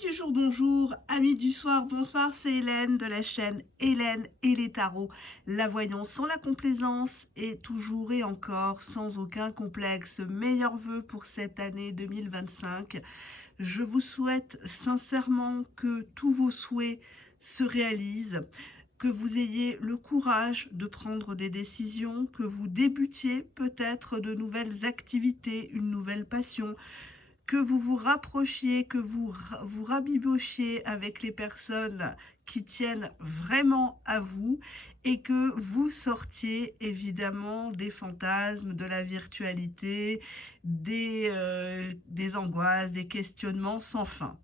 du jour, bonjour, amis du soir, bonsoir, c'est Hélène de la chaîne Hélène et les tarots, la voyance sans la complaisance et toujours et encore sans aucun complexe. Meilleurs vœux pour cette année 2025. Je vous souhaite sincèrement que tous vos souhaits se réalisent, que vous ayez le courage de prendre des décisions, que vous débutiez peut-être de nouvelles activités, une nouvelle passion, que vous vous rapprochiez, que vous rabibochiez avec les personnes qui tiennent vraiment à vous et que vous sortiez évidemment des fantasmes, de la virtualité, des angoisses, des questionnements sans fin.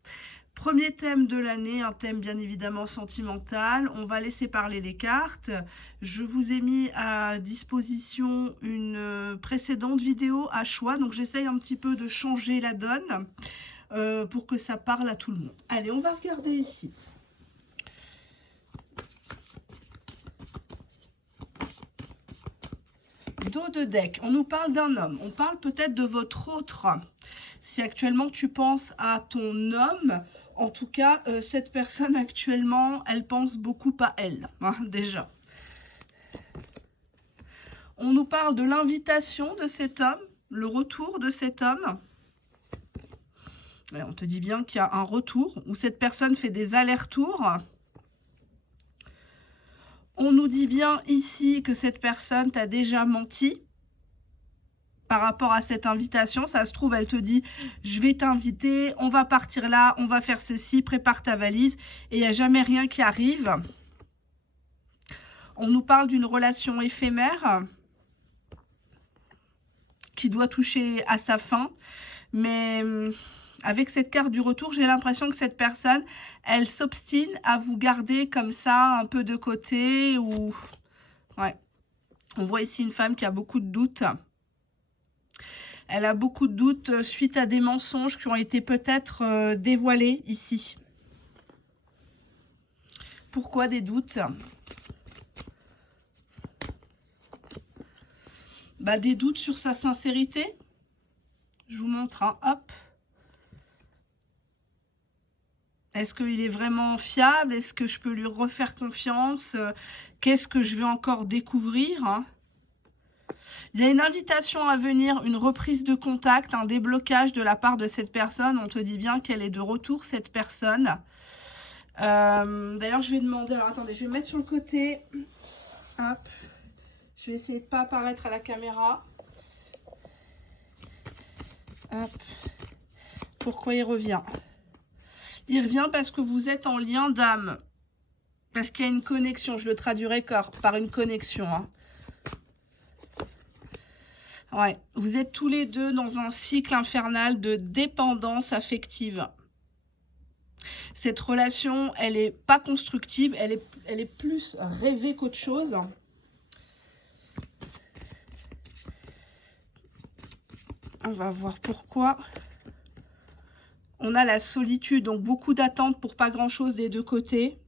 Premier thème de l'année, un thème bien évidemment sentimental. On va laisser parler les cartes. Je vous ai mis à disposition une précédente vidéo à choix. Donc j'essaye un petit peu de changer la donne pour que ça parle à tout le monde. Allez, on va regarder ici. Dos de deck, on nous parle d'un homme. On parle peut-être de votre autre. Si actuellement tu penses à ton homme, en tout cas, cette personne actuellement, elle pense beaucoup à elle, hein, déjà. On nous parle de l'invitation de cet homme, le retour de cet homme. Et on te dit bien qu'il y a un retour, où cette personne fait des allers-retours. On nous dit bien ici que cette personne t'a déjà menti. Par rapport à cette invitation, ça se trouve, elle te dit, je vais t'inviter, on va partir là, on va faire ceci, prépare ta valise, et il n'y a jamais rien qui arrive. On nous parle d'une relation éphémère qui doit toucher à sa fin, mais avec cette carte du retour, j'ai l'impression que cette personne, elle s'obstine à vous garder comme ça, un peu de côté, ou... Ouais. On voit ici une femme qui a beaucoup de doutes. Elle a beaucoup de doutes suite à des mensonges qui ont été peut-être dévoilés ici. Pourquoi des doutes? Des doutes sur sa sincérité. Je vous montre un hop. Est-ce qu'il est vraiment fiable? Est-ce que je peux lui refaire confiance? Qu'est-ce que je vais encore découvrir? Il y a une invitation à venir, une reprise de contact, un déblocage de la part de cette personne. On te dit bien qu'elle est de retour, cette personne. D'ailleurs, je vais demander... Alors, attendez, je vais me mettre sur le côté. Hop. Je vais essayer de ne pas apparaître à la caméra. Hop. Pourquoi il revient? Il revient parce que vous êtes en lien d'âme. Parce qu'il y a une connexion. Je le traduirai par une connexion. Hein. Ouais. Vous êtes tous les deux dans un cycle infernal de dépendance affective. Cette relation, elle n'est pas constructive. Elle est plus rêvée qu'autre chose. On va voir pourquoi. On a la solitude, donc beaucoup d'attentes pour pas grand-chose des deux côtés.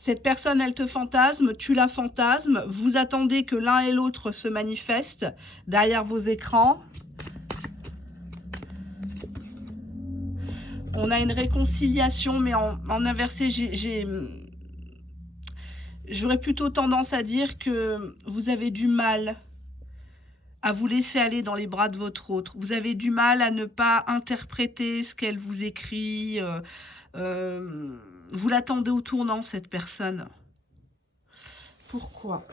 Cette personne, elle te fantasme, tu la fantasmes. Vous attendez que l'un et l'autre se manifestent derrière vos écrans. On a une réconciliation, mais en inversé, j'aurais plutôt tendance à dire que vous avez du mal à vous laisser aller dans les bras de votre autre. Vous avez du mal à ne pas interpréter ce qu'elle vous écrit. Vous l'attendez au tournant, cette personne. Pourquoi?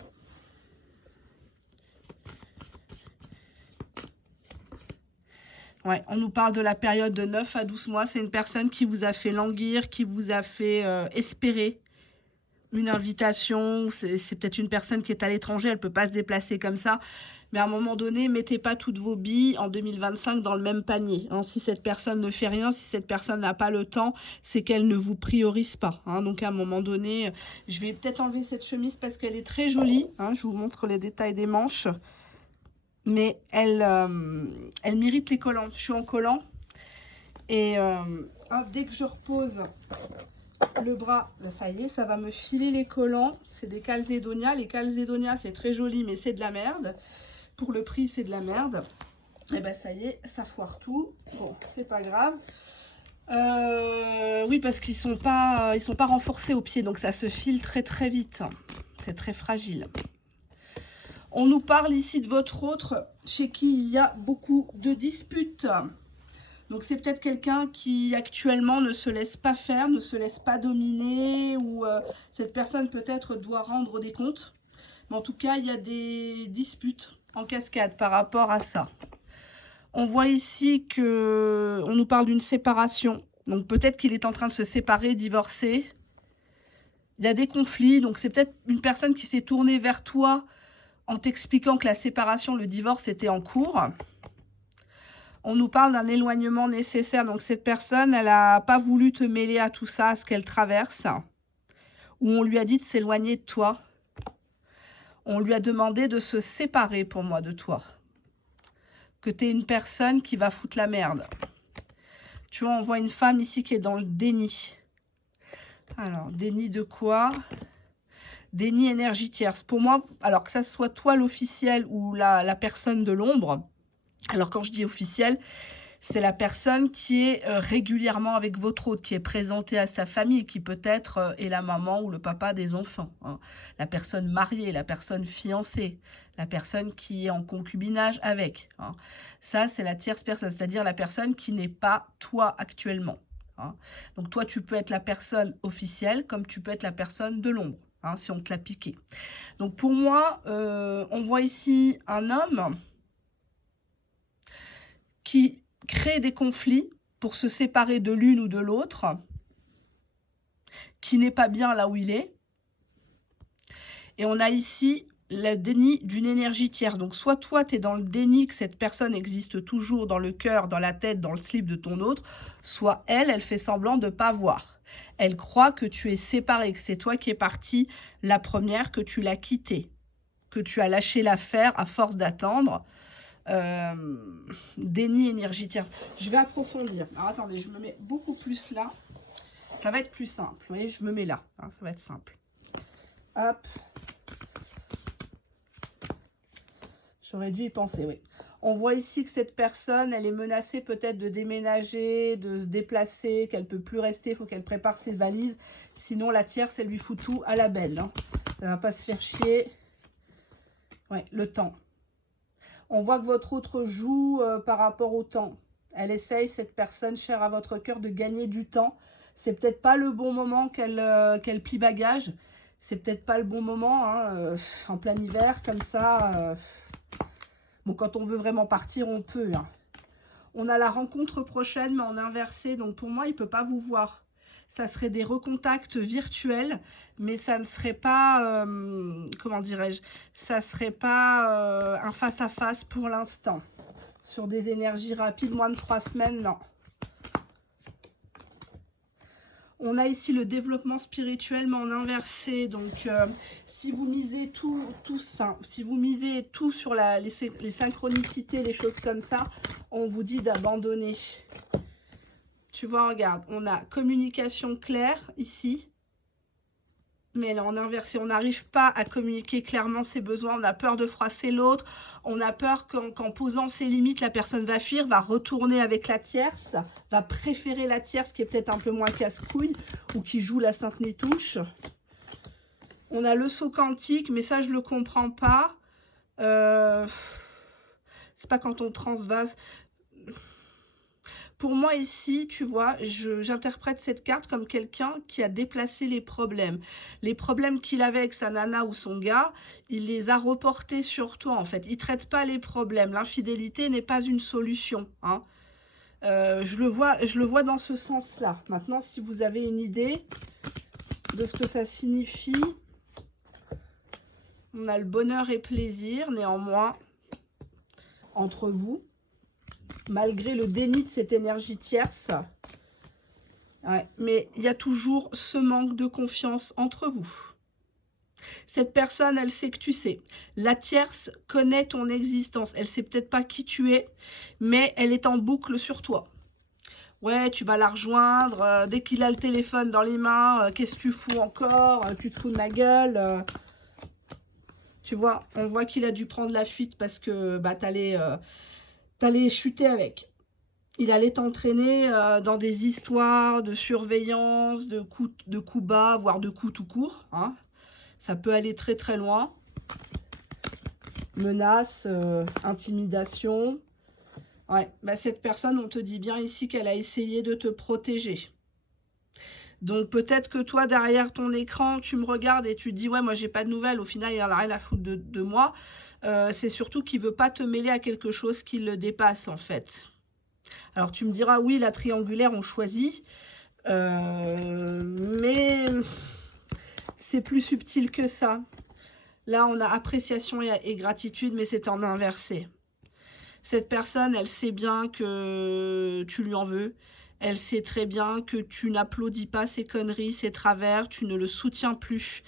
Ouais, on nous parle de la période de 9 à 12 mois. C'est une personne qui vous a fait languir, qui vous a fait espérer une invitation. C'est peut-être une personne qui est à l'étranger, elle ne peut pas se déplacer comme ça. Mais à un moment donné, mettez pas toutes vos billes en 2025 dans le même panier. Hein. Si cette personne ne fait rien, si cette personne n'a pas le temps, c'est qu'elle ne vous priorise pas. Hein. Donc à un moment donné, je vais peut-être enlever cette chemise parce qu'elle est très jolie. Hein. Je vous montre les détails des manches. Mais elle mérite les collants. Je suis en collant. Et hop, dès que je repose le bras, ça y est, ça va me filer les collants. C'est des calzédonias. Les calzédonias, c'est très joli, mais c'est de la merde. Pour le prix, c'est de la merde. Et ben ça y est, ça foire tout. Bon, c'est pas grave. Oui, parce qu'ils sont pas renforcés aux pieds, donc ça se file très très vite. C'est très fragile. On nous parle ici de votre autre, chez qui il y a beaucoup de disputes. Donc c'est peut-être quelqu'un qui actuellement ne se laisse pas faire, ne se laisse pas dominer, ou cette personne peut-être doit rendre des comptes. Mais en tout cas, il y a des disputes en cascade par rapport à ça. On voit ici que on nous parle d'une séparation. Donc peut-être qu'il est en train de se séparer, divorcer. Il y a des conflits, donc c'est peut-être une personne qui s'est tournée vers toi en t'expliquant que la séparation, le divorce était en cours. On nous parle d'un éloignement nécessaire, donc cette personne, elle n'a pas voulu te mêler à tout ça, à ce qu'elle traverse. Ou on lui a dit de s'éloigner de toi. On lui a demandé de se séparer pour moi de toi. Que tu es une personne qui va foutre la merde. Tu vois, on voit une femme ici qui est dans le déni. Alors, déni de quoi? Déni énergie tierce. Pour moi, alors que ça soit toi l'officiel ou la personne de l'ombre, alors quand je dis officiel, c'est la personne qui est régulièrement avec votre autre, qui est présentée à sa famille, qui peut-être est la maman ou le papa des enfants. Hein. La personne mariée, la personne fiancée, la personne qui est en concubinage avec. Hein. Ça, c'est la tierce personne, c'est-à-dire la personne qui n'est pas toi actuellement. Hein. Donc toi, tu peux être la personne officielle comme tu peux être la personne de l'ombre, hein, si on te l'a piqué. Donc pour moi, on voit ici un homme qui crée des conflits pour se séparer de l'une ou de l'autre, qui n'est pas bien là où il est. Et on a ici le déni d'une énergie tierce. Donc soit toi, tu es dans le déni que cette personne existe toujours dans le cœur, dans la tête, dans le slip de ton autre, soit elle fait semblant de ne pas voir. Elle croit que tu es séparé, que c'est toi qui es partie la première, que tu l'as quittée, que tu as lâché l'affaire à force d'attendre. Déni énergie tierce. Je vais approfondir. Alors attendez, je me mets beaucoup plus là. Ça va être plus simple. Vous voyez, je me mets là. Hein, ça va être simple. Hop. J'aurais dû y penser, oui. On voit ici que cette personne, elle est menacée peut-être de déménager, de se déplacer, qu'elle ne peut plus rester, il faut qu'elle prépare ses valises. Sinon, la tierce, elle lui fout tout à la belle. Hein. Elle ne va pas se faire chier. Ouais, le temps. On voit que votre autre joue par rapport au temps. Elle essaye, cette personne chère à votre cœur, de gagner du temps. C'est peut-être pas le bon moment qu'elle plie bagage. C'est peut-être pas le bon moment, hein, en plein hiver, comme ça. Bon, quand on veut vraiment partir, on peut. Hein. On a la rencontre prochaine, mais en inversé. Donc pour moi, il ne peut pas vous voir. Ça serait des recontacts virtuels, mais ça ne serait pas, comment dirais-je, ça serait pas un face-à-face pour l'instant. Sur des énergies rapides, moins de 3 semaines, non. On a ici le développement spirituel, mais en inversé. Donc, si vous misez si vous misez tout sur les synchronicités, les choses comme ça, on vous dit d'abandonner. Tu vois, regarde, on a communication claire ici. Mais là, en inversé, on n'arrive pas à communiquer clairement ses besoins, on a peur de froisser l'autre, on a peur qu'en posant ses limites, la personne va fuir, va retourner avec la tierce, va préférer la tierce qui est peut-être un peu moins casse-couille ou qui joue la sainte nitouche. On a le saut quantique, mais ça, je ne le comprends pas. C'est pas quand on transvase. Pour moi ici, tu vois, j'interprète cette carte comme quelqu'un qui a déplacé les problèmes. Les problèmes qu'il avait avec sa nana ou son gars, il les a reportés sur toi en fait. Il ne traite pas les problèmes. L'infidélité n'est pas une solution. Hein. Je le vois dans ce sens-là. Maintenant, si vous avez une idée de ce que ça signifie, on a le bonheur et plaisir néanmoins entre vous. Malgré le déni de cette énergie tierce. Ouais, mais il y a toujours ce manque de confiance entre vous. Cette personne, elle sait que tu sais. La tierce connaît ton existence. Elle sait peut-être pas qui tu es, mais elle est en boucle sur toi. Ouais, tu vas la rejoindre. Dès qu'il a le téléphone dans les mains, qu'est-ce que tu fous encore? Tu te fous de ma gueule. Tu vois, on voit qu'il a dû prendre la fuite parce que bah, t'allais chuter avec. il allait t'entraîner dans des histoires de surveillance, de coups bas, voire de coups tout court. Hein. Ça peut aller très très loin. Menaces, intimidation. Ouais, bah cette personne, on te dit bien ici qu'elle a essayé de te protéger. Donc peut-être que toi, derrière ton écran, tu me regardes et tu te dis « Ouais, moi, j'ai pas de nouvelles. Au final, il en a rien à foutre de moi. » C'est surtout qu'il veut pas te mêler à quelque chose qui le dépasse, en fait. Alors, tu me diras « Oui, la triangulaire, on choisit. Mais c'est plus subtil que ça. » Là, on a appréciation et gratitude, mais c'est en inversé. Cette personne, elle sait bien que tu lui en veux. Elle sait très bien que tu n'applaudis pas ses conneries, ses travers, tu ne le soutiens plus.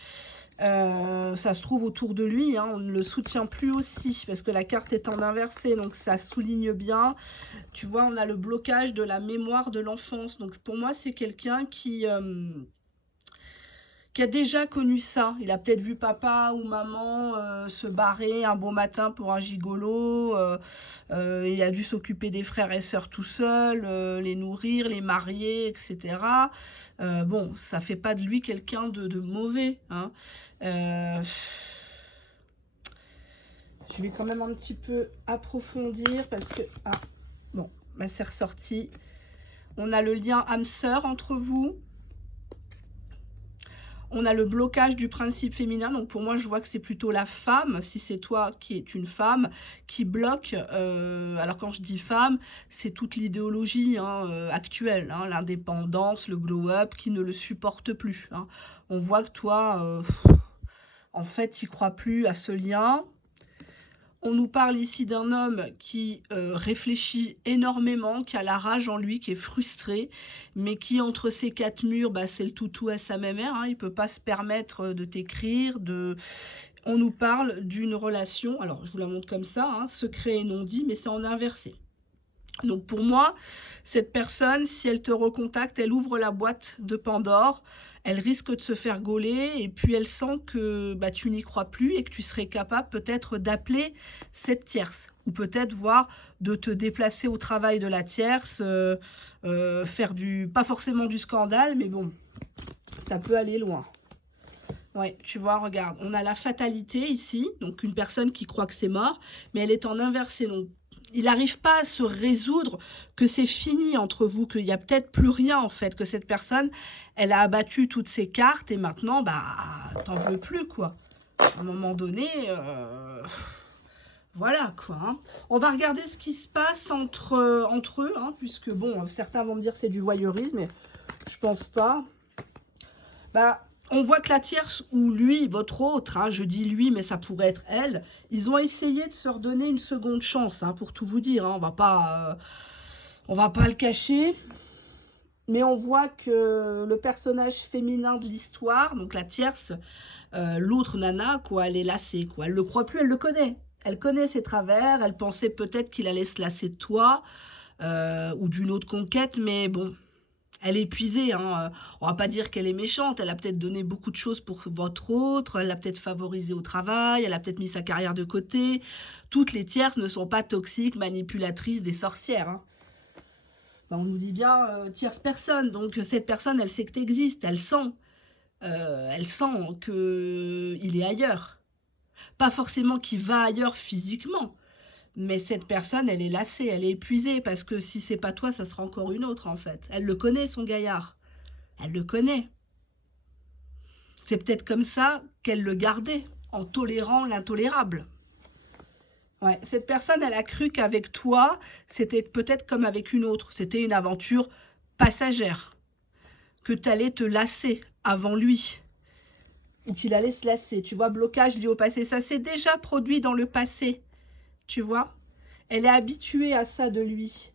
Ça se trouve autour de lui, hein, on ne le soutient plus aussi, parce que la carte est en inversé, donc ça souligne bien. Tu vois, on a le blocage de la mémoire de l'enfance. Donc pour moi, c'est quelqu'un qui a déjà connu ça. Il a peut-être vu papa ou maman se barrer un beau matin pour un gigolo. Il a dû s'occuper des frères et sœurs tout seul, les nourrir, les marier, etc. Bon, ça fait pas de lui quelqu'un de mauvais. Hein. Je vais quand même un petit peu approfondir parce que... Ah, bon, bah, c'est ressorti. On a le lien âme-sœur entre vous. On a le blocage du principe féminin, donc pour moi je vois que c'est plutôt la femme, si c'est toi qui es une femme, qui bloque, alors quand je dis femme, c'est toute l'idéologie actuelle, hein, l'indépendance, le glow-up, qui ne le supporte plus. Hein. On voit que toi, en fait, tu n'y crois plus à ce lien. On nous parle ici d'un homme qui réfléchit énormément, qui a la rage en lui, qui est frustré, mais qui, entre ces quatre murs, bah, c'est le toutou à sa mère. Hein, il ne peut pas se permettre de t'écrire. On nous parle d'une relation, alors je vous la montre comme ça, hein, secret et non dit, mais c'est en inversé. Donc pour moi, cette personne, si elle te recontacte, elle ouvre la boîte de Pandore, elle risque de se faire gauler et puis elle sent que bah, tu n'y crois plus et que tu serais capable peut-être d'appeler cette tierce ou peut-être voir de te déplacer au travail de la tierce, faire pas forcément du scandale, mais bon, ça peut aller loin. Ouais, tu vois, regarde, on a la fatalité ici, donc une personne qui croit que c'est mort, mais elle est en inversé, donc il n'arrive pas à se résoudre que c'est fini entre vous, qu'il n'y a peut-être plus rien en fait, que cette personne, elle a abattu toutes ses cartes et maintenant, bah, t'en veux plus quoi. À un moment donné, voilà quoi. Hein. On va regarder ce qui se passe entre eux, hein, puisque bon, certains vont me dire c'est du voyeurisme, mais je pense pas. Bah, on voit que la tierce ou lui, votre autre, hein, je dis lui, mais ça pourrait être elle, ils ont essayé de se redonner une seconde chance, hein, pour tout vous dire. Hein, on va pas le cacher. Mais on voit que le personnage féminin de l'histoire, donc la tierce, l'autre nana, quoi, elle est lassée, quoi. Elle le croit plus, elle le connaît. Elle connaît ses travers, elle pensait peut-être qu'il allait se lasser de toi ou d'une autre conquête, mais bon, elle est épuisée, hein. On va pas dire qu'elle est méchante, elle a peut-être donné beaucoup de choses pour votre autre, elle l'a peut-être favorisé au travail, elle a peut-être mis sa carrière de côté. Toutes les tierces ne sont pas toxiques, manipulatrices, des sorcières. Hein. Ben, on nous dit bien tierce personne, donc cette personne, elle sait que tu existes, elle sent qu'il est ailleurs. Pas forcément qu'il va ailleurs physiquement, mais cette personne, elle est lassée, elle est épuisée, parce que si c'est pas toi, ça sera encore une autre, en fait. Elle le connaît, son gaillard. Elle le connaît. C'est peut-être comme ça qu'elle le gardait, en tolérant l'intolérable. Ouais, cette personne, elle a cru qu'avec toi, c'était peut-être comme avec une autre. C'était une aventure passagère. Que tu allais te lasser avant lui. Ou qu'il allait se lasser. Tu vois, blocage lié au passé. Ça s'est déjà produit dans le passé. Tu vois ? Elle est habituée à ça de lui.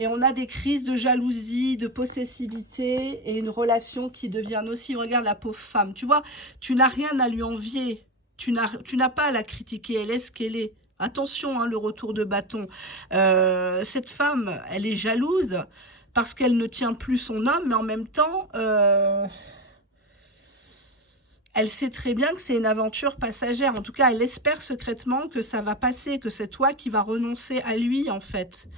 Et on a des crises de jalousie, de possessivité et une relation qui devient nocive. Regarde la pauvre femme. Tu vois, tu n'as rien à lui envier. Tu n'as pas à la critiquer. Elle est ce qu'elle est. Attention, hein, le retour de bâton. Cette femme, elle est jalouse parce qu'elle ne tient plus son homme, mais en même temps, elle sait très bien que c'est une aventure passagère. En tout cas, elle espère secrètement que ça va passer, que c'est toi qui vas renoncer à lui, en fait.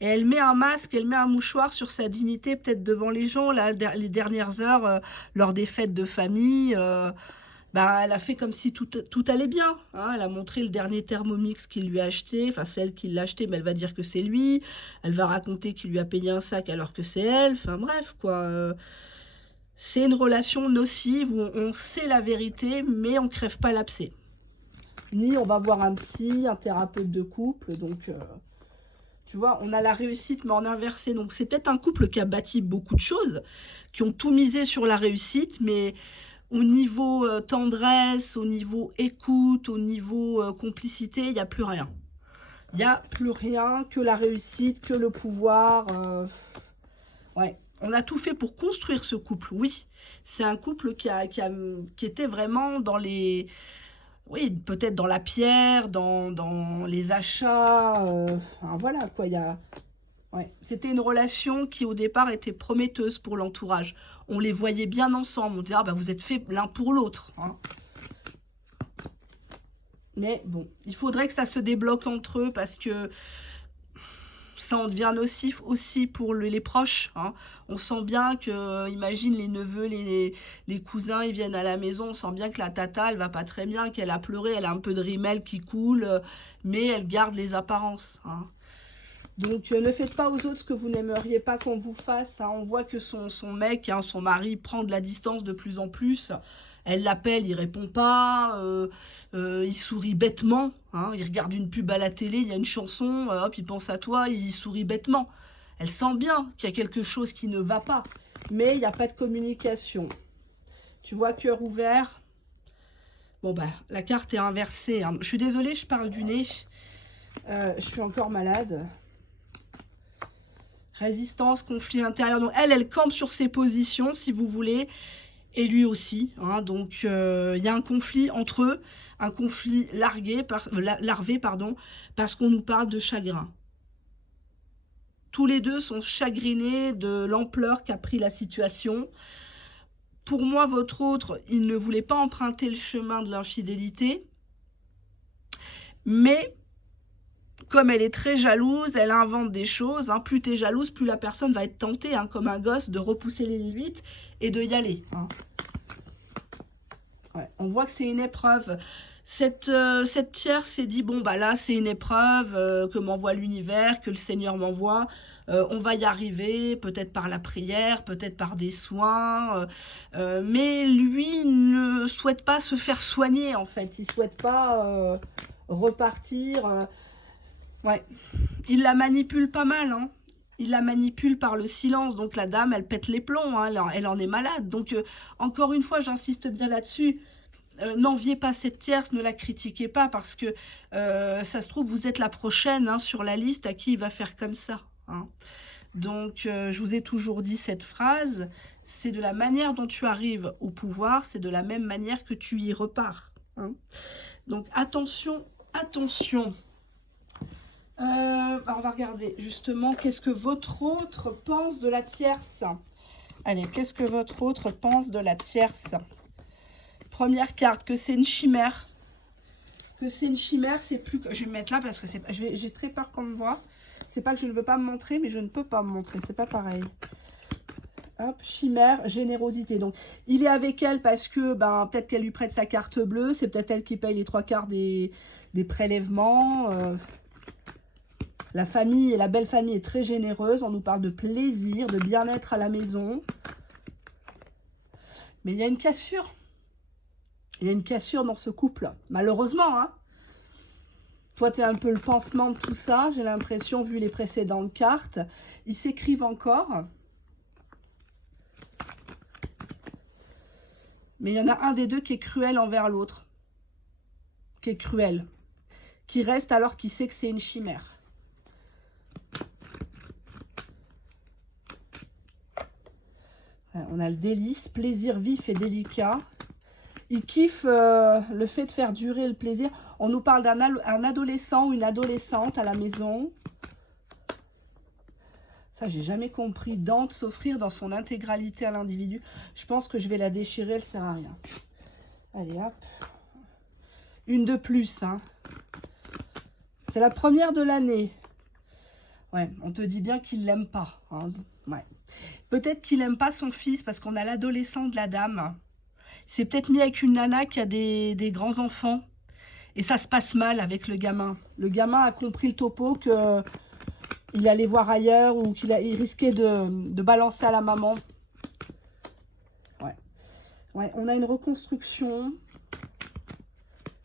Et elle met un masque, elle met un mouchoir sur sa dignité, peut-être devant les gens, là, les dernières heures, lors des fêtes de famille. Bah, elle a fait comme si tout allait bien. Hein. Elle a montré le dernier Thermomix qu'il lui a acheté, enfin celle qui l'a acheté, mais elle va dire que c'est lui. Elle va raconter qu'il lui a payé un sac alors que c'est elle. Enfin bref, quoi. C'est une relation nocive où on sait la vérité, mais on crève pas l'abcès. Ni on va voir un psy, un thérapeute de couple. Donc, tu vois, on a la réussite, mais en inversé. Donc, c'est peut-être un couple qui a bâti beaucoup de choses, qui ont tout misé sur la réussite, mais au niveau tendresse, au niveau écoute, au niveau complicité, il n'y a plus rien. Il n'y a plus rien que la réussite, que le pouvoir. Ouais. On a tout fait pour construire ce couple, oui. C'est un couple qui était vraiment dans les... Oui, peut-être dans la pierre, dans les achats. Enfin, voilà, quoi. Ouais. C'était une relation qui, au départ, était prometteuse pour l'entourage. On les voyait bien ensemble. On disait, ah, bah, vous êtes faits l'un pour l'autre. Hein. Mais bon, il faudrait que ça se débloque entre eux parce que ça en devient nocif aussi pour les proches. Hein. On sent bien que, imagine les neveux, les cousins, ils viennent à la maison, on sent bien que la tata, elle va pas très bien, qu'elle a pleuré, elle a un peu de rimel qui coule, mais elle garde les apparences. Hein. Donc ne faites pas aux autres ce que vous n'aimeriez pas qu'on vous fasse. Hein. On voit que son mec, hein, son mari, prend de la distance de plus en plus. Elle l'appelle, il répond pas, il sourit bêtement, hein, il regarde une pub à la télé, il y a une chanson, hop, il pense à toi, il sourit bêtement. Elle sent bien qu'il y a quelque chose qui ne va pas, mais il n'y a pas de communication. Tu vois, cœur ouvert. Bon, bah, la carte est inversée. Hein. Je suis désolée, je parle du nez. Je suis encore malade. Résistance, conflit intérieur. Donc, elle campe sur ses positions, si vous voulez. Et lui aussi. Hein, donc, il y a un conflit entre eux, un conflit larvé, parce qu'on nous parle de chagrin. Tous les deux sont chagrinés de l'ampleur qu'a pris la situation. Pour moi, votre autre, il ne voulait pas emprunter le chemin de l'infidélité. Mais, comme elle est très jalouse, elle invente des choses. Hein, plus tu es jalouse, plus la personne va être tentée, hein, comme un gosse, de repousser les limites et de y aller. Hein. Ouais, on voit que c'est une épreuve. Cette tierce s'est dit, bon, bah là, c'est une épreuve que m'envoie l'univers, que le Seigneur m'envoie. On va y arriver, peut-être par la prière, peut-être par des soins. Mais lui ne souhaite pas se faire soigner, en fait. Il ne souhaite pas repartir. Ouais. Il la manipule pas mal, hein. Il la manipule par le silence. Donc la dame, elle pète les plombs, hein. Elle en est malade. Donc, encore une fois, j'insiste bien là-dessus. N'enviez pas cette tierce, ne la critiquez pas parce que ça se trouve, vous êtes la prochaine, hein, sur la liste à qui il va faire comme ça. Hein. Donc, je vous ai toujours dit cette phrase, c'est de la manière dont tu arrives au pouvoir, c'est de la même manière que tu y repars. Hein. Donc, attention, attention. Alors on va regarder justement qu'est-ce que votre autre pense de la tierce. Allez, qu'est-ce que votre autre pense de la tierce? Première carte, que c'est une chimère. Que c'est une chimère, c'est plus que... Je vais me mettre là parce que j'ai très peur qu'on me voit. C'est pas que je ne veux pas me montrer, mais je ne peux pas me montrer. C'est pas pareil. Hop, chimère, générosité. Donc, il est avec elle parce que ben, peut-être qu'elle lui prête sa carte bleue. C'est peut-être elle qui paye les 3/4 des prélèvements. La famille, la belle famille est très généreuse. On nous parle de plaisir, de bien-être à la maison. Mais il y a une cassure. Il y a une cassure dans ce couple. Malheureusement, hein. Toi, tu es un peu le pansement de tout ça. J'ai l'impression, vu les précédentes cartes. Ils s'écrivent encore. Mais il y en a un des deux qui est cruel envers l'autre. Qui est cruel. Qui reste alors qu'il sait que c'est une chimère. On a le délice, plaisir vif et délicat. Il kiffe le fait de faire durer le plaisir. On nous parle d'un adolescent ou une adolescente à la maison. Ça, j'ai jamais compris. Dante, s'offrir dans son intégralité à l'individu. Je pense que je vais la déchirer, elle sert à rien. Allez, hop. Une de plus, hein. C'est la première de l'année. Ouais, on te dit bien qu'il l'aime pas. Hein. Ouais. Peut-être qu'il aime pas son fils parce qu'on a l'adolescent de la dame. Il s'est peut-être mis avec une nana qui a des grands enfants. Et ça se passe mal avec le gamin. Le gamin a compris le topo que il allait voir ailleurs ou qu'il il risquait de balancer à la maman. Ouais. Ouais, on a une reconstruction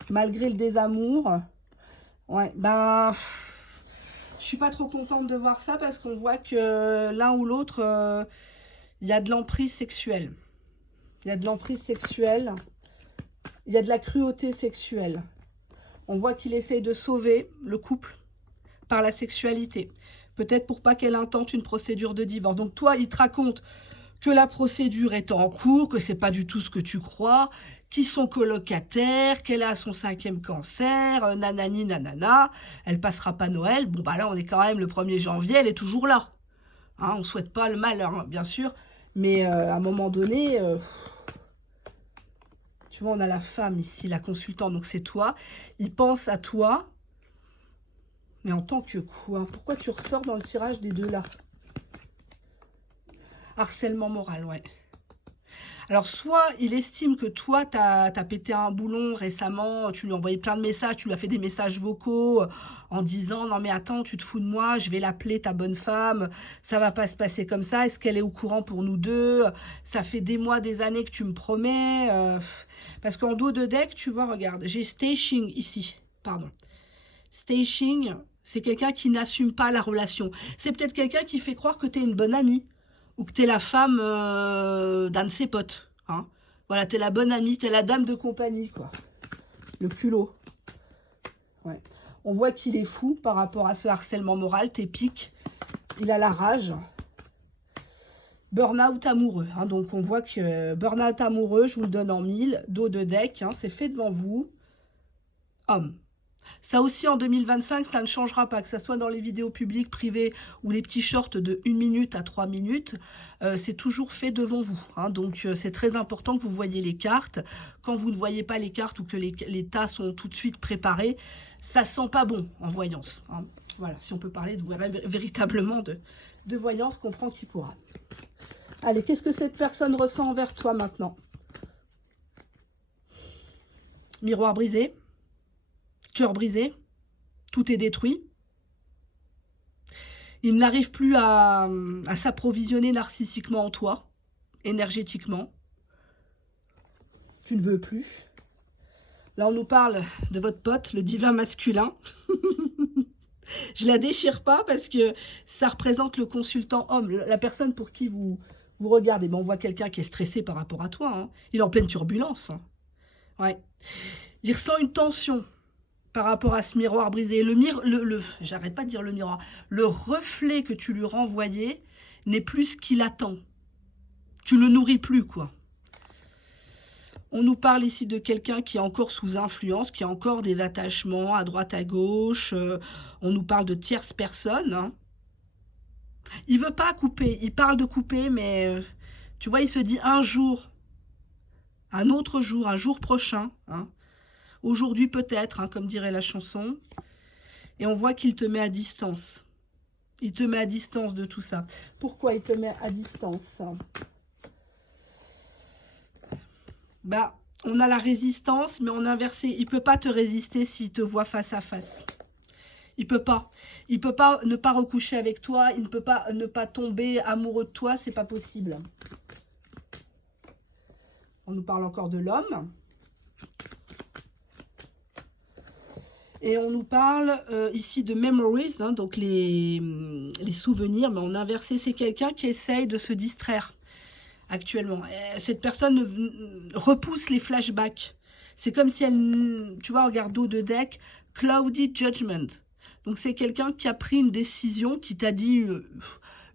malgré le désamour. Ouais, ben, je suis pas trop contente de voir ça parce qu'on voit que l'un ou l'autre, il y a de l'emprise sexuelle. Il y a de l'emprise sexuelle. Il y a de la cruauté sexuelle. On voit qu'il essaye de sauver le couple par la sexualité. Peut-être pour pas qu'elle intente une procédure de divorce. Donc toi, il te raconte que la procédure est en cours, que c'est pas du tout ce que tu crois, qu'ils sont colocataires, qu'elle a son 5e cancer, nanani nanana, elle passera pas Noël. Bon bah là on est quand même le 1er janvier, elle est toujours là. Hein, on souhaite pas le malheur, hein, bien sûr, mais à un moment donné, tu vois, on a la femme ici, la consultante, donc c'est toi. Il pense à toi, mais en tant que quoi? Pourquoi tu ressors dans le tirage des deux là? Harcèlement moral, ouais. Alors, soit il estime que toi, tu as pété un boulon récemment, tu lui as envoyé plein de messages, tu lui as fait des messages vocaux en disant non mais attends, tu te fous de moi, je vais l'appeler ta bonne femme, ça va pas se passer comme ça, est-ce qu'elle est au courant pour nous deux? Ça fait des mois, des années que tu me promets. Parce qu'en dos de deck, tu vois, regarde, j'ai staging ici, pardon. Staging, c'est quelqu'un qui n'assume pas la relation. C'est peut-être quelqu'un qui fait croire que tu es une bonne amie ou que tu es la femme d'un de ses potes. Hein. Voilà, tu es la bonne amie, tu es la dame de compagnie, quoi. Le culot. Ouais. On voit qu'il est fou par rapport à ce harcèlement moral, t'es pique. Il a la rage. Burnout amoureux. Hein. Donc on voit que burnout amoureux, je vous le donne en 1000. Dos de deck, hein, c'est fait devant vous. Homme. Ça aussi, en 2025, ça ne changera pas, que ce soit dans les vidéos publiques, privées ou les petits shorts de 1 minute à 3 minutes, c'est toujours fait devant vous. Hein, donc, c'est très important que vous voyez les cartes. Quand vous ne voyez pas les cartes ou que les tas sont tout de suite préparés, ça sent pas bon en voyance. Hein. Voilà, si on peut parler véritablement de voyance, comprend qui pourra. Allez, qu'est-ce que cette personne ressent envers toi maintenant? Miroir brisé. Cœur brisé, tout est détruit. Il n'arrive plus à s'approvisionner narcissiquement en toi, énergétiquement. Tu ne veux plus. Là, on nous parle de votre pote, le divin masculin. Je la déchire pas parce que ça représente le consultant homme, la personne pour qui vous regardez. Ben, on voit quelqu'un qui est stressé par rapport à toi. Hein. Il est en pleine turbulence. Hein. Ouais. Il ressent une tension par rapport à ce miroir brisé. J'arrête pas de dire le miroir. Le reflet que tu lui renvoyais n'est plus ce qu'il attend. Tu ne le nourris plus, quoi. On nous parle ici de quelqu'un qui est encore sous influence, qui a encore des attachements à droite, à gauche. On nous parle de tierces personnes. Hein. Il veut pas couper. Il parle de couper, mais tu vois, il se dit un jour, un autre jour, un jour prochain. Hein. Aujourd'hui peut-être, hein, comme dirait la chanson. Et on voit qu'il te met à distance. Il te met à distance de tout ça. Pourquoi il te met à distance? Bah, on a la résistance, mais en inversé. Il ne peut pas te résister s'il te voit face à face. Il peut pas. Il peut pas ne pas recoucher avec toi. Il ne peut pas ne pas tomber amoureux de toi. C'est pas possible. On nous parle encore de l'homme. Et on nous parle ici de memories, hein, donc les souvenirs, mais en inversé, c'est quelqu'un qui essaye de se distraire actuellement. Cette personne repousse les flashbacks. C'est comme si elle, tu vois, regarde dos de deck, cloudy judgment. Donc c'est quelqu'un qui a pris une décision, qui t'a dit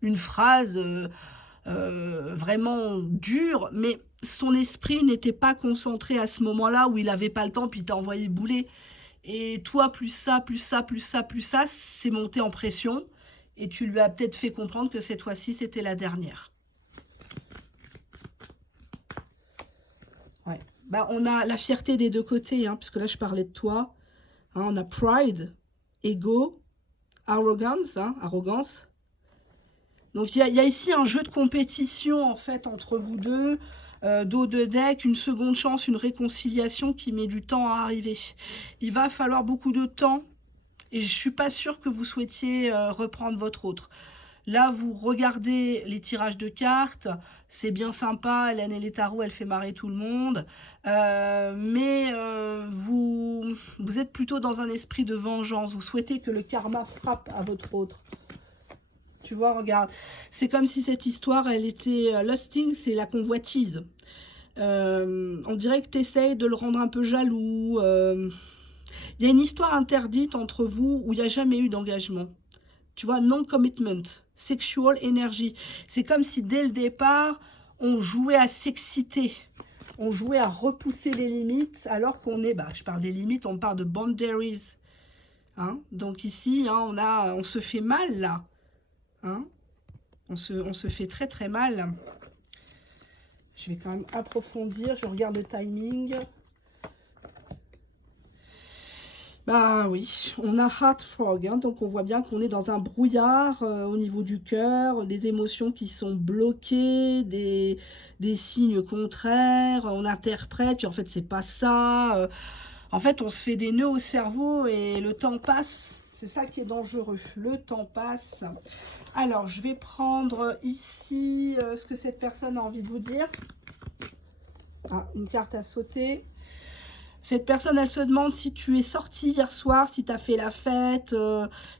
une phrase vraiment dure, mais son esprit n'était pas concentré à ce moment-là où il n'avait pas le temps, puis il t'a envoyé bouler. Et toi, plus ça, plus ça, plus ça, plus ça, c'est monté en pression. Et tu lui as peut-être fait comprendre que cette fois-ci, c'était la dernière. Ouais. Bah, on a la fierté des deux côtés, hein, puisque là je parlais de toi. Hein, on a pride, ego, arrogance, hein, arrogance. Donc il y a ici un jeu de compétition en fait entre vous deux, dos de deck, une seconde chance, une réconciliation qui met du temps à arriver. Il va falloir beaucoup de temps et je suis pas sûre que vous souhaitiez reprendre votre autre. Là, vous regardez les tirages de cartes, c'est bien sympa, Hélène et les tarots, elle fait marrer tout le monde, mais vous êtes plutôt dans un esprit de vengeance, vous souhaitez que le karma frappe à votre autre. Tu vois, regarde, c'est comme si cette histoire, elle était... lusting, c'est la convoitise. On dirait que tu essayes de le rendre un peu jaloux. Il y a une histoire interdite entre vous où il n'y a jamais eu d'engagement. Tu vois, non-commitment, sexual energy. C'est comme si dès le départ, on jouait à s'exciter. On jouait à repousser les limites alors qu'on est... Bah, je parle des limites, on parle de boundaries. Hein? Donc ici, hein, on se fait mal là. Hein? On se fait très très mal. Je vais quand même approfondir. Je regarde le timing. Bah oui, on a heart fog, hein, donc on voit bien qu'on est dans un brouillard au niveau du cœur, des émotions qui sont bloquées, des signes contraires, on interprète, puis en fait c'est pas ça. En fait on se fait des nœuds au cerveau et le temps passe. C'est ça qui est dangereux, le temps passe. Alors, je vais prendre ici ce que cette personne a envie de vous dire. Ah, une carte à sauter. Cette personne, elle se demande si tu es sorti hier soir, si tu as fait la fête,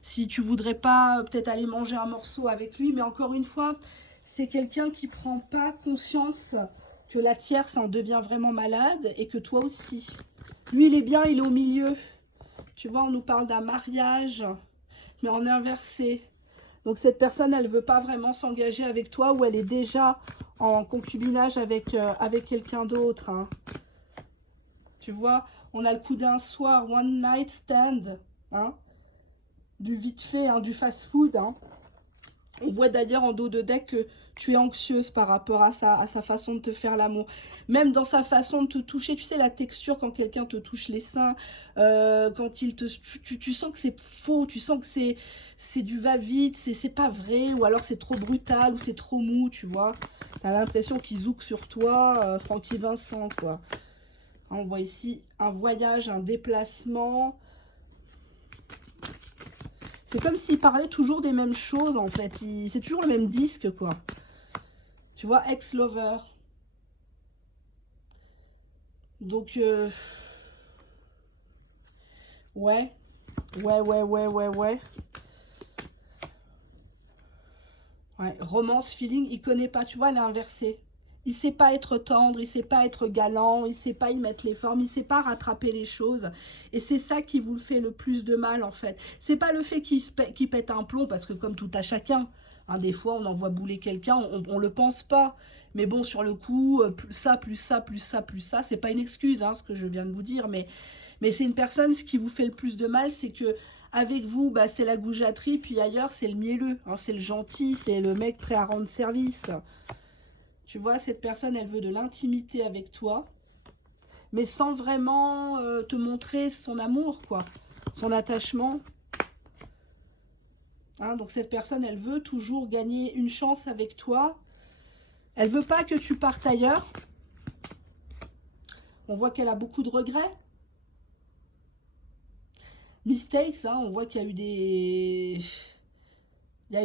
si tu voudrais pas peut-être aller manger un morceau avec lui. Mais encore une fois, c'est quelqu'un qui prend pas conscience que la tierce en devient vraiment malade et que toi aussi. Lui, il est bien, il est au milieu. Tu vois, on nous parle d'un mariage, mais en inversé. Donc cette personne, elle ne veut pas vraiment s'engager avec toi ou elle est déjà en concubinage avec, avec quelqu'un d'autre. Hein. Tu vois, on a le coup d'un soir, one night stand, hein, du vite fait, hein, du fast food. Hein. On voit d'ailleurs en dos de deck que tu es anxieuse par rapport à sa façon de te faire l'amour. Même dans sa façon de te toucher, tu sais la texture quand quelqu'un te touche les seins, quand il te... Tu sens que c'est faux, tu sens que c'est du va-vite, c'est pas vrai, ou alors c'est trop brutal, ou c'est trop mou, tu vois. T'as l'impression qu'il zouk sur toi, Francky Vincent, quoi. On voit ici un voyage, un déplacement. C'est comme s'il parlait toujours des mêmes choses, en fait. C'est toujours le même disque, quoi. Tu vois, ex-lover. Donc, ouais. Ouais. Ouais, romance, feeling, il connaît pas, tu vois, elle est inversée. Il sait pas être tendre, il sait pas être galant, il sait pas y mettre les formes, il sait pas rattraper les choses. Et c'est ça qui vous fait le plus de mal, en fait. C'est pas le fait qu'il pète un plomb, parce que comme tout à chacun, hein, des fois on envoie bouler quelqu'un, on le pense pas. Mais bon, sur le coup, plus ça, c'est pas une excuse, hein, ce que je viens de vous dire, mais c'est une personne, ce qui vous fait le plus de mal, c'est que avec vous, bah, c'est la goujaterie, puis ailleurs, c'est le mielleux, hein, c'est le gentil, c'est le mec prêt à rendre service. Tu vois, cette personne, elle veut de l'intimité avec toi, mais sans vraiment te montrer son amour, quoi, son attachement. Hein, donc cette personne, elle veut toujours gagner une chance avec toi. Elle veut pas que tu partes ailleurs. On voit qu'elle a beaucoup de regrets. Mistakes, hein, on voit qu'il y a eu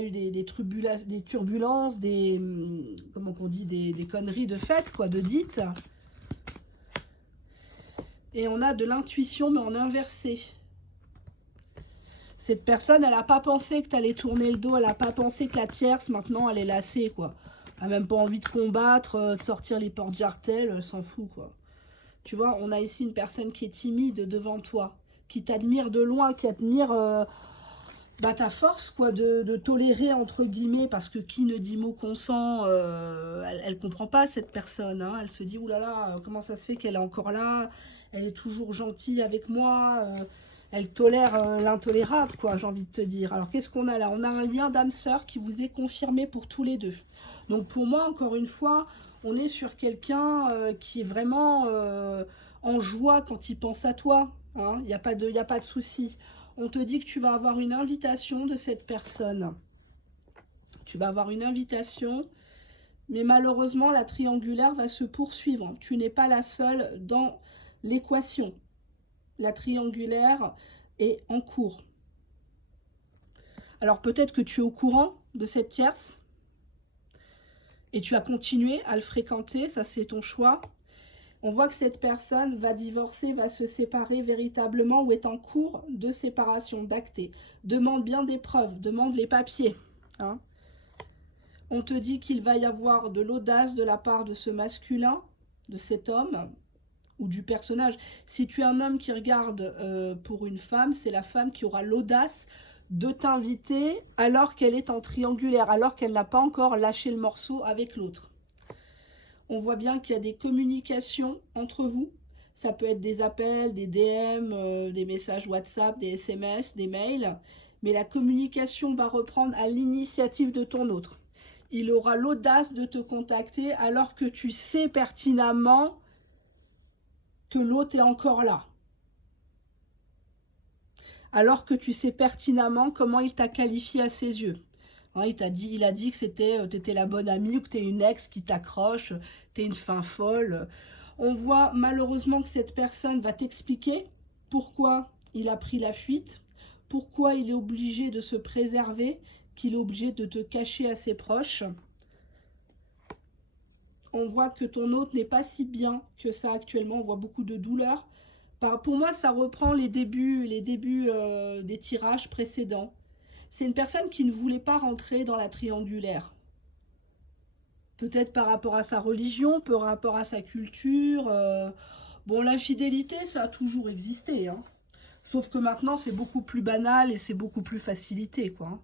des turbulences, comment on dit, des conneries de fait, quoi, de dites. Et on a de l'intuition, mais en inversé. Cette personne, elle n'a pas pensé que tu allais tourner le dos, elle n'a pas pensé que la tierce, maintenant, elle est lassée, quoi. Elle n'a même pas envie de combattre, de sortir les portes jartelles, elle s'en fout, quoi. Tu vois, on a ici une personne qui est timide devant toi, qui t'admire de loin, qui admire bah, ta force, quoi, de tolérer, entre guillemets, parce que qui ne dit mot consent, elle comprend pas cette personne, hein. Elle se dit, oulala, comment ça se fait qu'elle est encore là, elle est toujours gentille avec moi, elle tolère l'intolérable, quoi, j'ai envie de te dire. Alors, qu'est-ce qu'on a là? On a un lien d'âme sœur qui vous est confirmé pour tous les deux. Donc, pour moi, encore une fois, On est sur quelqu'un qui est vraiment en joie quand il pense à toi. Hein. Il n'y a pas de souci. On te dit que tu vas avoir une invitation de cette personne. Tu vas avoir une invitation, mais malheureusement, la triangulaire va se poursuivre. Tu n'es pas la seule dans l'équation. La triangulaire est en cours. Alors peut-être que tu es au courant de cette tierce et tu as continué à le fréquenter, ça c'est ton choix. On voit que cette personne va divorcer, va se séparer véritablement ou est en cours de séparation, d'acter. Demande bien des preuves, demande les papiers. Hein. On te dit qu'il va y avoir de l'audace de la part de ce masculin, de cet homme ou du personnage. Si tu es un homme qui regarde pour une femme, c'est la femme qui aura l'audace de t'inviter alors qu'elle est en triangulaire, alors qu'elle n'a pas encore lâché le morceau avec l'autre. On voit bien qu'il y a des communications entre vous. Ça peut être des appels, des DM, des messages WhatsApp, des SMS, des mails. Mais la communication va reprendre à l'initiative de ton autre. Il aura l'audace de te contacter alors que tu sais pertinemment que l'autre est encore là. Alors que tu sais pertinemment comment il t'a qualifié à ses yeux. Hein, il a dit que t'étais la bonne amie ou que t'es une ex qui t'accroche, t'es une fin folle. On voit malheureusement que cette personne va t'expliquer pourquoi il a pris la fuite, pourquoi il est obligé de se préserver, qu'il est obligé de te cacher à ses proches. On voit que ton autre n'est pas si bien que ça actuellement, on voit beaucoup de douleur. Pour moi, ça reprend les débuts des tirages précédents. C'est une personne qui ne voulait pas rentrer dans la triangulaire. Peut-être par rapport à sa religion, par rapport à sa culture. Bon, l'infidélité, ça a toujours existé. Hein. Sauf que maintenant, c'est beaucoup plus banal et c'est beaucoup plus facilité, quoi.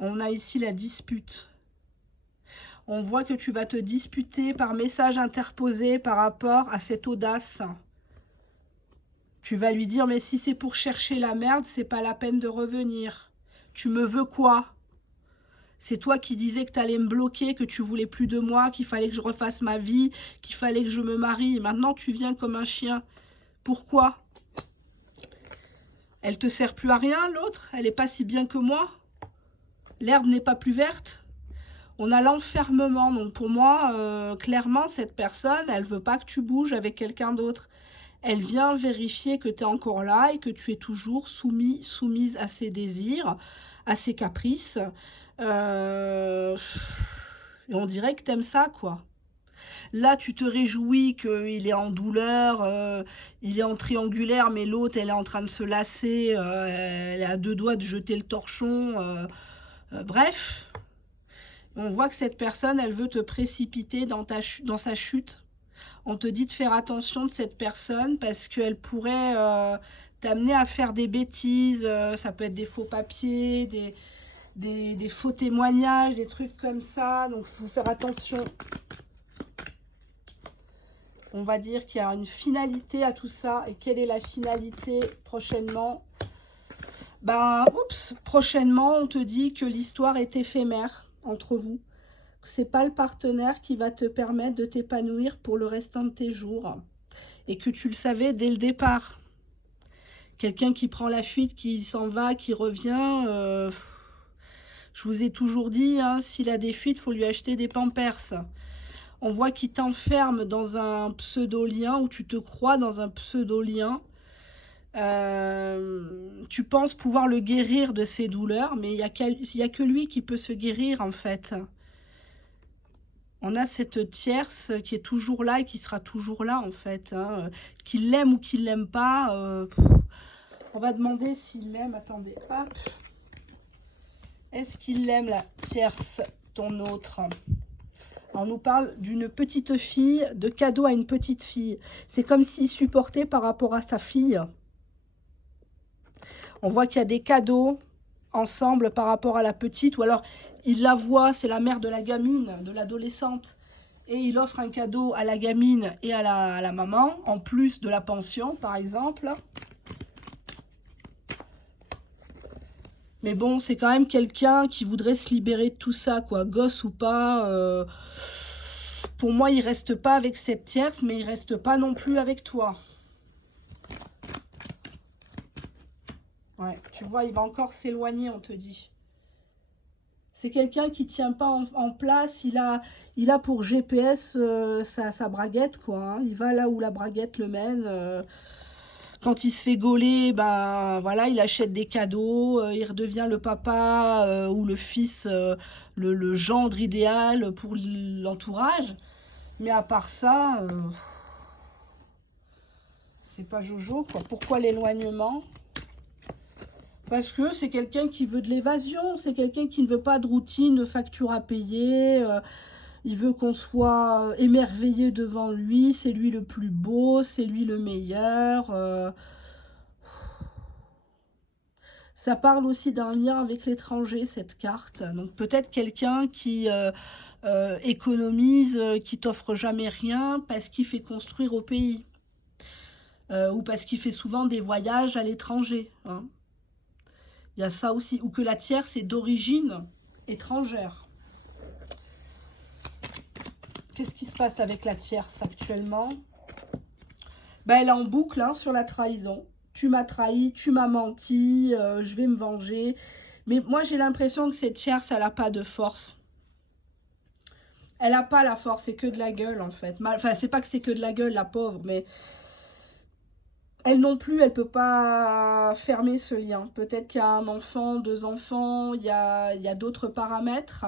On a ici la dispute. On voit que tu vas te disputer par message interposé par rapport à cette audace. Tu vas lui dire, mais si c'est pour chercher la merde, c'est pas la peine de revenir. Tu me veux quoi? C'est toi qui disais que tu allais me bloquer, que tu voulais plus de moi, qu'il fallait que je refasse ma vie, qu'il fallait que je me marie. Et maintenant, tu viens comme un chien. Pourquoi? Elle te sert plus à rien, l'autre? Elle n'est pas si bien que moi? L'herbe n'est pas plus verte? On a l'enfermement. Donc pour moi, clairement, cette personne, elle veut pas que tu bouges avec quelqu'un d'autre. Elle vient vérifier que tu es encore là et que tu es toujours soumise à ses désirs, à ses caprices. Et on dirait que t'aimes ça, quoi. Là, tu te réjouis qu'il est en douleur, il est en triangulaire, mais l'autre, elle est en train de se lasser, elle est à deux doigts de jeter le torchon. Bref, on voit que cette personne, elle veut te précipiter dans sa chute. On te dit de faire attention de cette personne parce qu'elle pourrait t'amener à faire des bêtises. Ça peut être des faux papiers, des faux témoignages, des trucs comme ça. Donc, il faut faire attention. On va dire qu'il y a une finalité à tout ça. Et quelle est la finalité prochainement? Prochainement, on te dit que l'histoire est éphémère entre vous. C'est pas le partenaire qui va te permettre de t'épanouir pour le restant de tes jours. Et que tu le savais dès le départ. Quelqu'un qui prend la fuite, qui s'en va, qui revient. Je vous ai toujours dit, hein, s'il a des fuites, il faut lui acheter des Pampers. On voit qu'il t'enferme dans un pseudo-lien, ou tu te crois dans un pseudo-lien. Tu penses pouvoir le guérir de ses douleurs, mais il n'y a que lui qui peut se guérir, en fait. On a cette tierce qui est toujours là et qui sera toujours là, en fait. Hein. Qu'il l'aime ou qu'il l'aime pas. On va demander s'il l'aime. Attendez, hop. Est-ce qu'il l'aime, la tierce, ton autre? On nous parle d'une petite fille, de cadeau à une petite fille. C'est comme s'il supportait par rapport à sa fille. On voit qu'il y a des cadeaux ensemble par rapport à la petite, ou alors il la voit, c'est la mère de la gamine, de l'adolescente, et il offre un cadeau à la gamine et à la maman, en plus de la pension, par exemple. Mais bon, c'est quand même quelqu'un qui voudrait se libérer de tout ça, quoi, gosse ou pas. pour moi, il reste pas avec cette tierce, mais il reste pas non plus avec toi. Ouais, tu vois, il va encore s'éloigner, on te dit. C'est quelqu'un qui tient pas en place, il a pour GPS sa braguette, quoi. Hein. Il va là où la braguette le mène. Quand il se fait gauler, ben voilà, il achète des cadeaux, il redevient le papa ou le fils, le gendre idéal pour l'entourage. Mais à part ça, c'est pas Jojo, quoi. Pourquoi l'éloignement? Parce que c'est quelqu'un qui veut de l'évasion, c'est quelqu'un qui ne veut pas de routine, de facture à payer. Il veut qu'on soit émerveillé devant lui, c'est lui le plus beau, c'est lui le meilleur. Ça parle aussi d'un lien avec l'étranger, cette carte. Donc peut-être quelqu'un qui économise, qui t'offre jamais rien parce qu'il fait construire au pays. Ou parce qu'il fait souvent des voyages à l'étranger. Hein. Il y a ça aussi. Ou que la tierce est d'origine étrangère. Qu'est-ce qui se passe avec la tierce actuellement? Ben, elle est en boucle hein, sur la trahison. Tu m'as trahi, tu m'as menti, je vais me venger. Mais moi, j'ai l'impression que cette tierce, elle n'a pas de force. Elle n'a pas la force, c'est que de la gueule, en fait. Enfin, c'est pas que c'est que de la gueule, la pauvre, mais elle non plus, elle peut pas fermer ce lien. Peut-être qu'il y a un enfant, 2 enfants, il y a d'autres paramètres.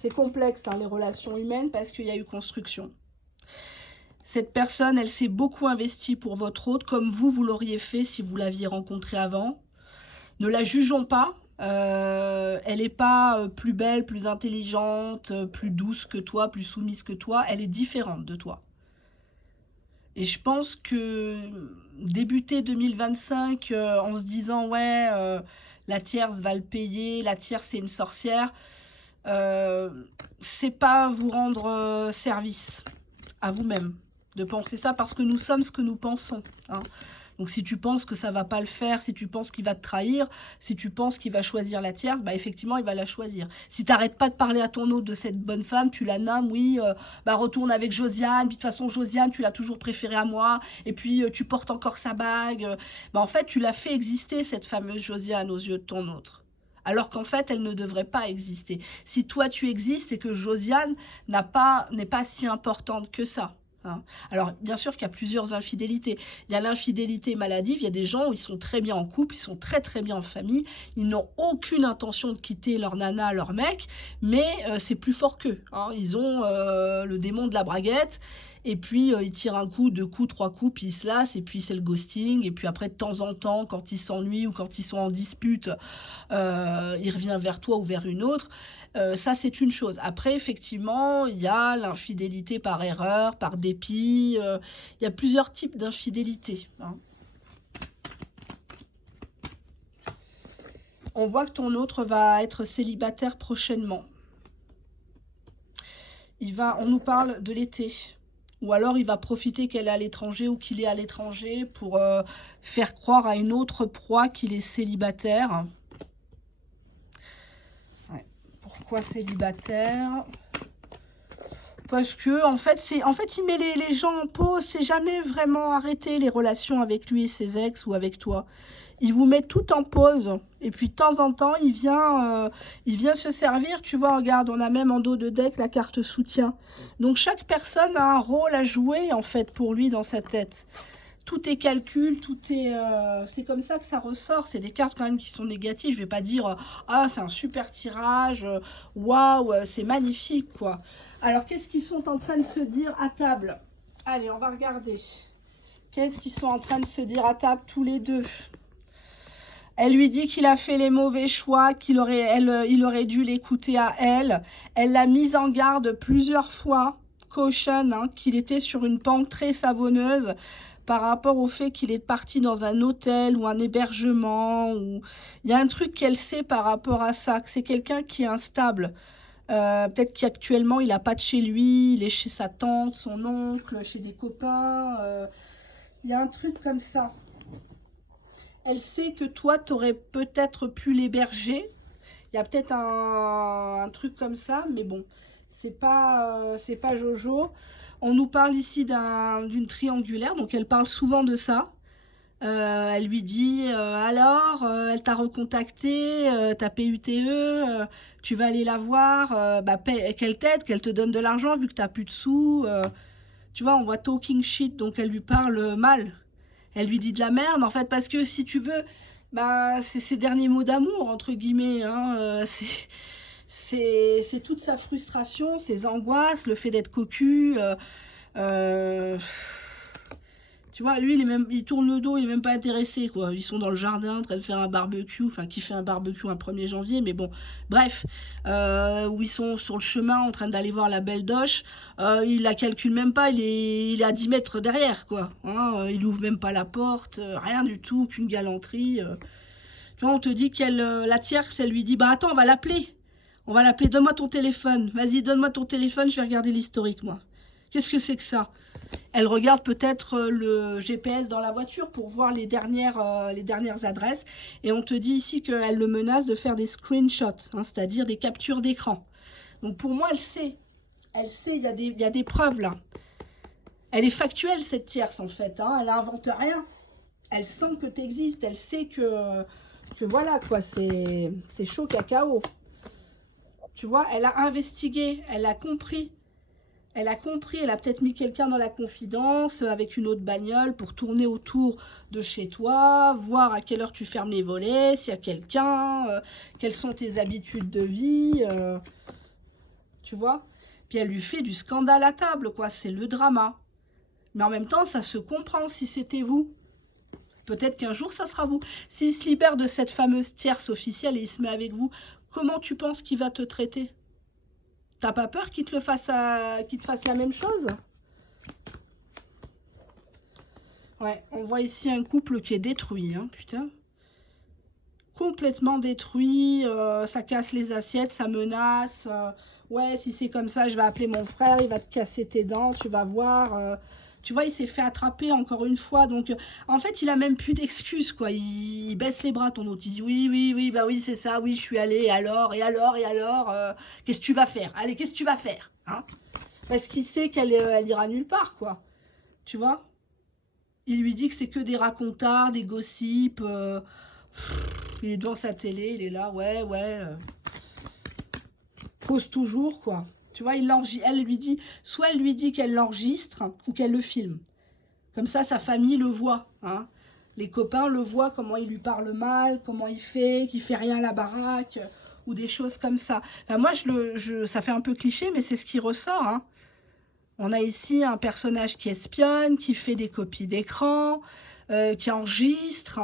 C'est complexe, hein, les relations humaines, parce qu'il y a eu construction. Cette personne, elle s'est beaucoup investie pour votre autre, comme vous l'auriez fait si vous l'aviez rencontrée avant. Ne la jugeons pas. Elle n'est pas plus belle, plus intelligente, plus douce que toi, plus soumise que toi. Elle est différente de toi. Et je pense que débuter 2025 en se disant ouais, la tierce va le payer, la tierce c'est une sorcière, c'est pas vous rendre service à vous-même de penser ça parce que nous sommes ce que nous pensons. Hein. Donc si tu penses que ça va pas le faire, si tu penses qu'il va te trahir, si tu penses qu'il va choisir la tierce, bah effectivement il va la choisir. Si tu n'arrêtes pas de parler à ton autre de cette bonne femme, tu la nommes, oui, bah retourne avec Josiane, puis de toute façon Josiane tu l'as toujours préférée à moi, et puis tu portes encore sa bague, bah en fait tu l'as fait exister cette fameuse Josiane aux yeux de ton autre. Alors qu'en fait, elle ne devrait pas exister. Si toi tu existes, c'est que Josiane n'est pas si importante que ça. Hein. Alors, bien sûr qu'il y a plusieurs infidélités. Il y a l'infidélité maladive, il y a des gens où ils sont très bien en couple, ils sont très très bien en famille, ils n'ont aucune intention de quitter leur nana, leur mec, mais c'est plus fort qu'eux. Hein. Ils ont le démon de la braguette, et puis ils tirent un coup, 2 coups, 3 coups, puis ils se lassent, et puis c'est le ghosting, et puis après de temps en temps, quand ils s'ennuient ou quand ils sont en dispute, il revient vers toi ou vers une autre. Ça, c'est une chose. Après, effectivement, il y a l'infidélité par erreur, par dépit. Il y a plusieurs types d'infidélité. Hein. On voit que ton autre va être célibataire prochainement. On nous parle de l'été. Ou alors il va profiter qu'elle est à l'étranger ou qu'il est à l'étranger pour faire croire à une autre proie qu'il est célibataire. Ouais. Pourquoi célibataire? Parce que en fait il met les gens en pause, c'est jamais vraiment arrêté les relations avec lui et ses ex ou avec toi. Il vous met tout en pause et puis de temps en temps il vient se servir, tu vois, regarde, on a même en dos de deck la carte soutien. Donc chaque personne a un rôle à jouer en fait pour lui dans sa tête. Tout est calcul, tout est... c'est comme ça que ça ressort. C'est des cartes quand même qui sont négatives. Je vais pas dire ah c'est un super tirage, waouh c'est magnifique quoi. Alors qu'est-ce qu'ils sont en train de se dire à table? Allez, on va regarder. Qu'est-ce qu'ils sont en train de se dire à table tous les deux? Elle lui dit qu'il a fait les mauvais choix, il aurait dû l'écouter à elle. Elle l'a mise en garde plusieurs fois, caution, hein, qu'il était sur une pente très savonneuse par rapport au fait qu'il est parti dans un hôtel ou un hébergement. Ou... Il y a un truc qu'elle sait par rapport à ça, que c'est quelqu'un qui est instable. Peut-être qu'actuellement il n'a pas de chez lui, il est chez sa tante, son oncle, chez des copains. Il y a un truc comme ça. Elle sait que toi, tu aurais peut-être pu l'héberger, Il y a peut-être un truc comme ça, mais bon, c'est pas Jojo. On nous parle ici d'une triangulaire, donc elle parle souvent de ça. Elle lui dit alors, elle t'a recontacté, ta PUTE, tu vas aller la voir, bah, qu'elle t'aide, qu'elle te donne de l'argent vu que t'as plus de sous. Tu vois, on voit talking shit, donc elle lui parle mal. Elle lui dit de la merde, en fait, parce que si tu veux, bah, c'est ses derniers mots d'amour, entre guillemets. Hein, c'est toute sa frustration, ses angoisses, le fait d'être cocu. Euh, tu vois, lui, il tourne le dos, il est même pas intéressé, quoi. Ils sont dans le jardin en train de faire un barbecue, enfin, qui fait un barbecue un 1er janvier, mais bon, bref, où ils sont sur le chemin en train d'aller voir la belle doche, il la calcule même pas, il est à 10 mètres derrière, quoi. Hein, il ouvre même pas la porte, rien du tout, qu'une galanterie. Tu vois, on te dit la tierce, elle lui dit, bah attends, on va l'appeler. On va l'appeler, donne-moi ton téléphone. Vas-y, donne-moi ton téléphone, je vais regarder l'historique, moi. Qu'est-ce que c'est que ça? Elle regarde peut-être le GPS dans la voiture pour voir les dernières adresses. Et on te dit ici qu'elle le menace de faire des screenshots, hein, c'est-à-dire des captures d'écran. Donc pour moi, elle sait. Elle sait, il y a des preuves là. Elle est factuelle, cette tierce, en fait. Hein, elle n'invente rien. Elle sent que tu existes. Elle sait que voilà, quoi, c'est chaud cacao. Tu vois, elle a investigué, elle a compris. Elle a compris, elle a peut-être mis quelqu'un dans la confidence avec une autre bagnole pour tourner autour de chez toi, voir à quelle heure tu fermes les volets, s'il y a quelqu'un, quelles sont tes habitudes de vie, tu vois. Puis elle lui fait du scandale à table, quoi, c'est le drama. Mais en même temps, ça se comprend si c'était vous. Peut-être qu'un jour, ça sera vous. S'il se libère de cette fameuse tierce officielle et il se met avec vous, comment tu penses qu'il va te traiter? T'as pas peur qu'il te fasse la même chose? Ouais, on voit ici un couple qui est détruit, hein, putain. Complètement détruit, ça casse les assiettes, ça menace. Ouais, si c'est comme ça, je vais appeler mon frère, il va te casser tes dents, tu vas voir. Tu vois, il s'est fait attraper encore une fois. Donc, en fait, il a même plus d'excuses, quoi. Il baisse les bras, ton autre. Il dit oui, oui, oui, bah oui, c'est ça, oui, je suis allé, et alors, qu'est-ce que tu vas faire? Allez, qu'est-ce que tu vas faire, hein? Parce qu'il sait elle ira nulle part, quoi. Tu vois? Il lui dit que c'est que des racontars, des gossips. Il est devant sa télé, il est là, ouais, ouais. Pose toujours, quoi. Tu vois, elle lui dit, soit elle lui dit qu'elle l'enregistre ou qu'elle le filme. Comme ça, sa famille le voit. Hein. Les copains le voient, comment il lui parle mal, comment il fait, qu'il fait rien à la baraque, ou des choses comme ça. Enfin, moi, ça fait un peu cliché, mais c'est ce qui ressort. Hein. On a ici un personnage qui espionne, qui fait des copies d'écran, qui enregistre.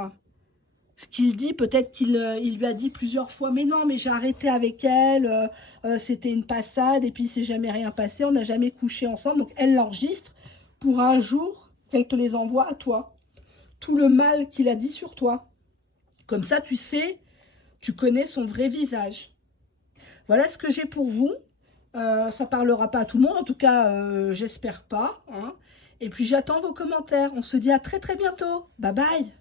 Ce qu'il dit, peut-être qu'il lui a dit plusieurs fois, mais non, mais j'ai arrêté avec elle, c'était une passade, et puis il s'est jamais rien passé, on n'a jamais couché ensemble. Donc elle l'enregistre pour un jour qu'elle te les envoie à toi. Tout le mal qu'il a dit sur toi. Comme ça, tu sais, tu connais son vrai visage. Voilà ce que j'ai pour vous. Ça parlera pas à tout le monde, en tout cas, j'espère pas. Hein. Et puis j'attends vos commentaires. On se dit à très très bientôt. Bye bye.